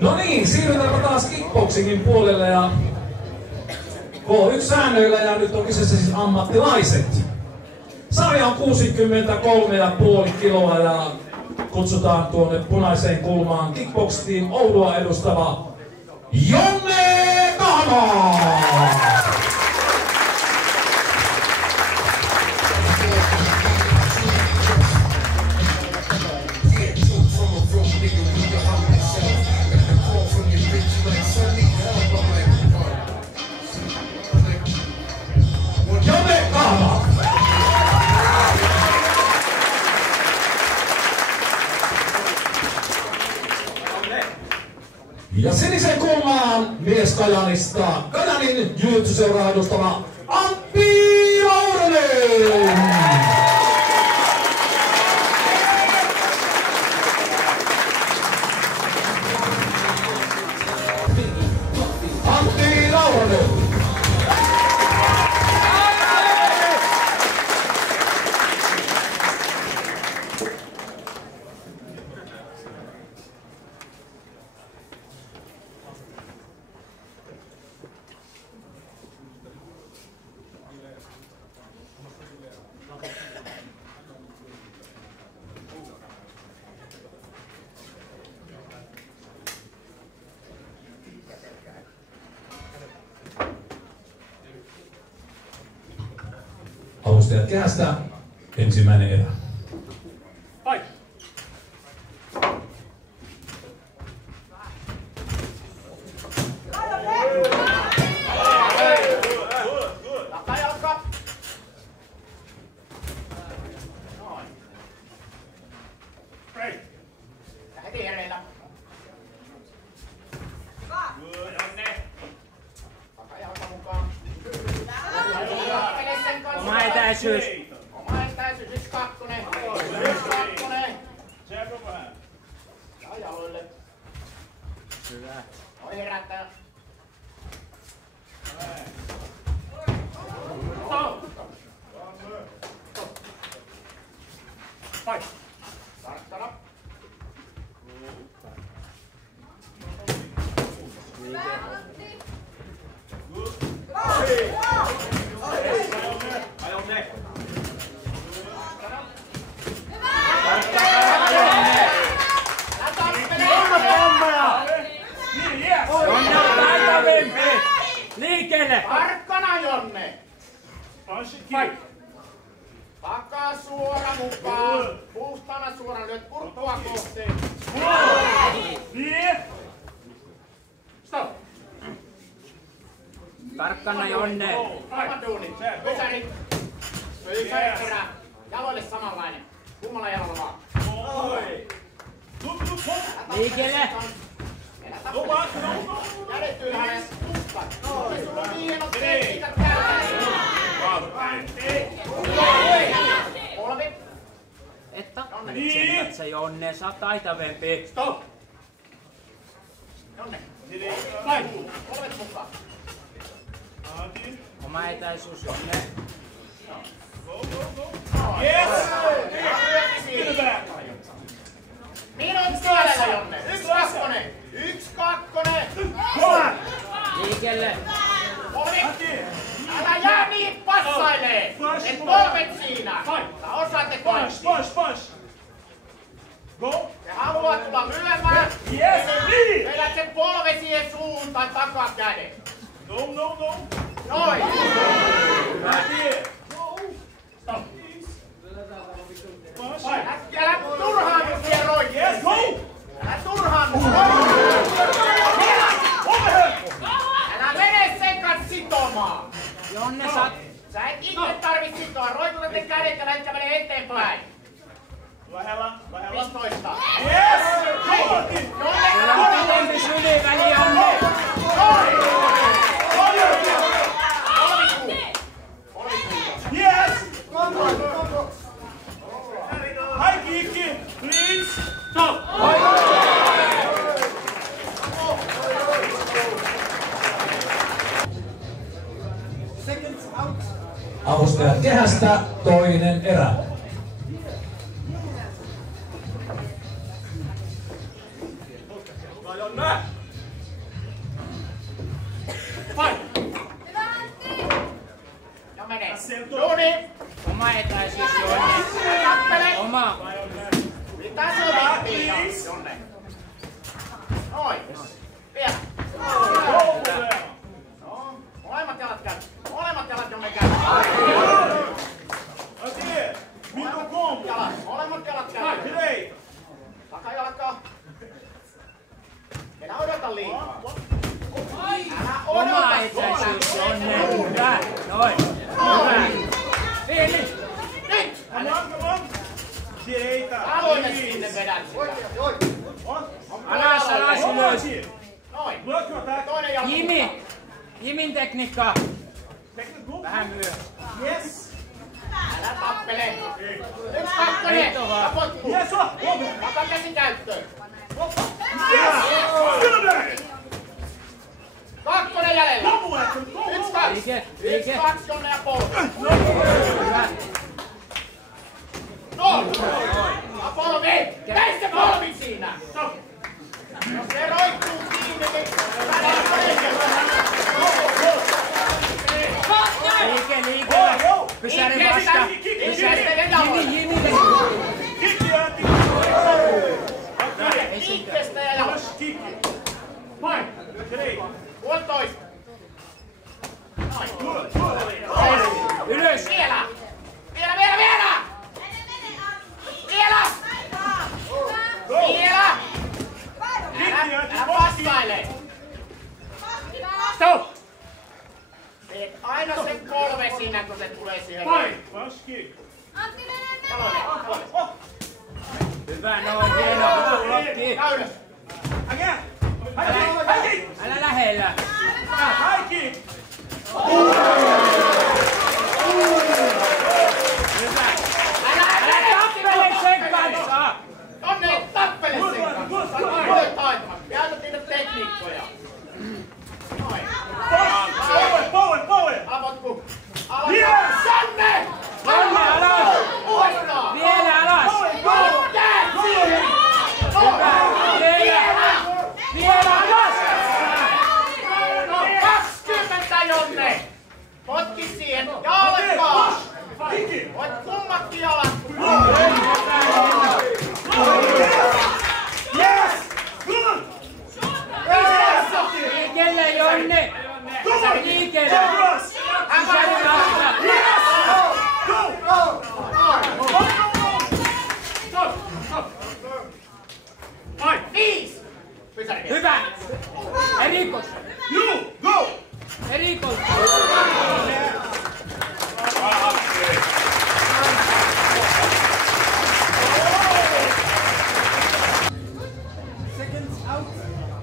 No niin, siirrytäänpä taas kickboxingin puolelle ja K1-säännöillä ja nyt on kyseessä siis ammattilaiset. Sarja on 63,5 kiloa ja kutsutaan tuonne punaiseen kulmaan kickbox-team Oulua edustava Jonne Kahma! Ja sinisen kulmaan mies Kajaanista, Kajaanin jiu-jitsu-seuraa edustava Antti Laurinen! Antti Laurinen! Avustajat käästä. Ensimmäinen erä. Ai. Oma etäisyys. Oma etäisyys, 1, 2. 1, 2. Tsemppa vähän. Ja jaloille. Hyvä. Oi herättää. Vai. Tarkkana. Liikkeelle! Tarkkana, Jonne! Vai. Takaa suora mukaan. Puhtana suora, lyöt kurktua kohti. Niin. Stop! Tarkkana, Jonne! Aivan duuni. Pysäri. Pysäri perään. Jaloille samanlainen. Kummalla jalalla vaan. Oi. Liikkeelle! Kädet ylhäälle. Noin, sulla on niin hienot tekniikat täällä. Polvi. Että? Jonne. Tsempät se Jonne, sä oot taitavempi. Stop! Jonne. Vai. Polvet mukaan. Oma etäisyys, Jonne. Yes! Minut kielellä, Jonne. 1, 2. 1, 2. Liikkeelle! Polvi. Älä jää niin passailee. Et polvet siinä. Sä osaatte kaikki. Push. Go. Te haluat tulla lyömään. Yes, niin. Vedät sen polven siihen suuntaan takakäden. No. Noin. Stop. Älä turhaannu siihen roikkiin. Yes, go. Älä turhaannu. Älä mene sen kanssa sitomaan. Jonne, Sä et itse tarvit sitoa. Roikuta te kädet ja lätkä menee eteenpäin. Lähellä. 15. Yes! Jonne, älä nopeampi syliväli, Jonne! Yes! High kick, please. Stop. Avustajat kehästä, toinen erä. Ja menee. Noni. Oma etäisyys, Jonne. Tappele. Oma. Mitä sovittiin, Jonne? Noin. Vielä. No, molemmat jalat käy. Molemmat jalat, Jonne käy. Molemmat jalat käy. Takajalka. Älä odota liikaa. Älä Oma odota. etäisyys, Jonne. Hyvä. Noin. Hyvä. Niin. Nyt. Direita. Aloimet sinne vedät sitä. Alas, ylös. Noin. Block attack. Toinen jalka. Jimin tekniikka. Technical. Vähän myös. Yes. Älä tappele. Yksi kakkonen. Ja potku. Yes, up. Ota käsi käyttöön. Still there. Kakkonen jäljellä. Double action. Yksi, kaksi. Liike. Yksi, kaksi, Jonne ja polvi. Hyvä. No! Ja polvi! Tee se polvi siinä! Jos se roikkuu kiinni, niin Liike. Pysäri vasta. Jimi. Kick ja kick. liikkeestä ja jalas. Kick. Fine. Direita. Puolitoista. Noin. Ylös. Vielä! Vielä! Älä vastaile! Stop. Teet aina sen kolme siinä, kun se tulee siihen. Fine. Fast kick. Hyvä, noin hieno. Hyvä blokki. Käydä! Again. High kick. Älä lähellä. High kick. Hyvä. Älä tappele sen kanssa. Onne tappele sen kanssa! Noin taitava! Käytät niitä tekniikkoja! Noin! Power. Alapotku! Alas! Yes! Sanne! Jonne alas. Uudestaan! Vielä alas. Jää siihen! Vielä alas. 20 Jonne! Potki siihen! Ja alkaa! Voit kummatkin jalat! Yes! Good! Liikelle, Jonne. Liikelle. Cross! Pysäri vasta. Viisi! Pysäri! Hyvä. Erikos. You! Go! Erikos.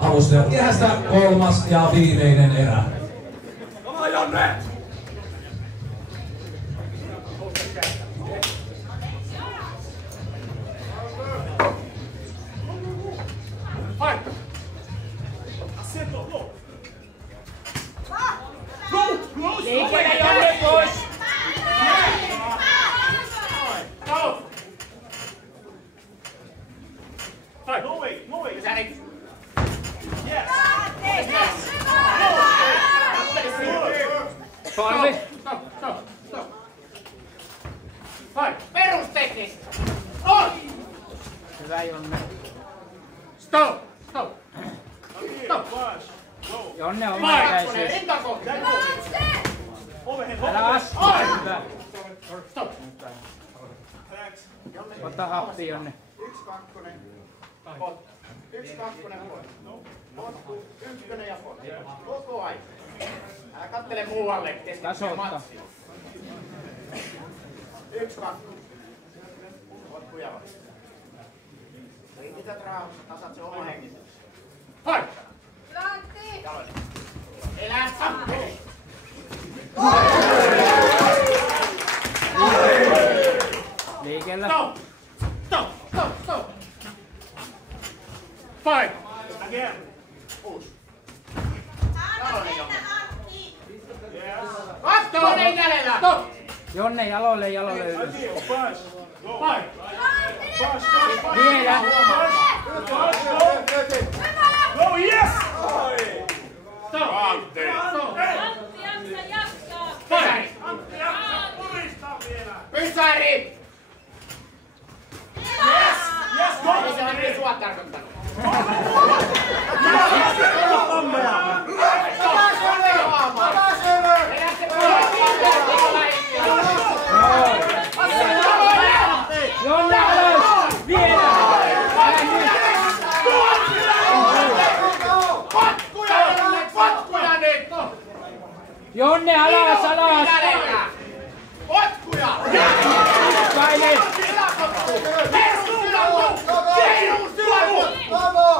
Avustajat kehästä kolmas ja viimeinen erä. Come on, Jonne! Fine! Simple, go! Go! Close! Liikelle, Jonne pois. Go! Fine, no way! Pysäri! Yes! Polvi. Stop! Fine! Perusteknistä! On! Hyvä, Jonne. Stop! Flash! Go! Jonne oma Kakkonen, etäisyys. rintakohti! Overhead, Älä astu. Hyvä. Stop! Relax. Ota happi, Jonne. Yksi kakkonen. Pot. Yksi kakkonen pois. Potku, ykkönen ja pot. Koko ajan. Älä kattele muualle, keskittyy Tasoitta. matsiin. Yksi kakkonen. Potku jalat. Riitität rauhassa, tasat se oma hengitys. Hoi! Jaloille. Elä tappele! Liikellä. Stop! Five! Again. Uusi. Jaloille, Jonne. Kakkonen jäljellä! Stop! Jonne jaloille ylös. Flash! Go! Five! Flash! Vielä. Flash! Go! ovat tarkoittanut? Jonne alas! Vielä! Potkuja nyt! Jonne alas, alas! Potkuja! Kaile!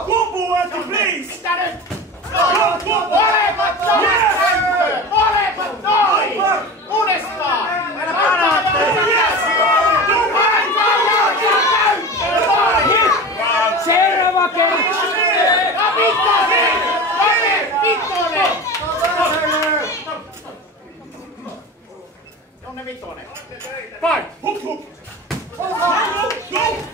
Kumpu, please! Mitä nyt? Molemmat noin! Molemmat noin! Uudestaan! Seuraava kerta! Ja Vitonen! Vitonen! Jonne Vitonen? Fight! Hook, hook! Go!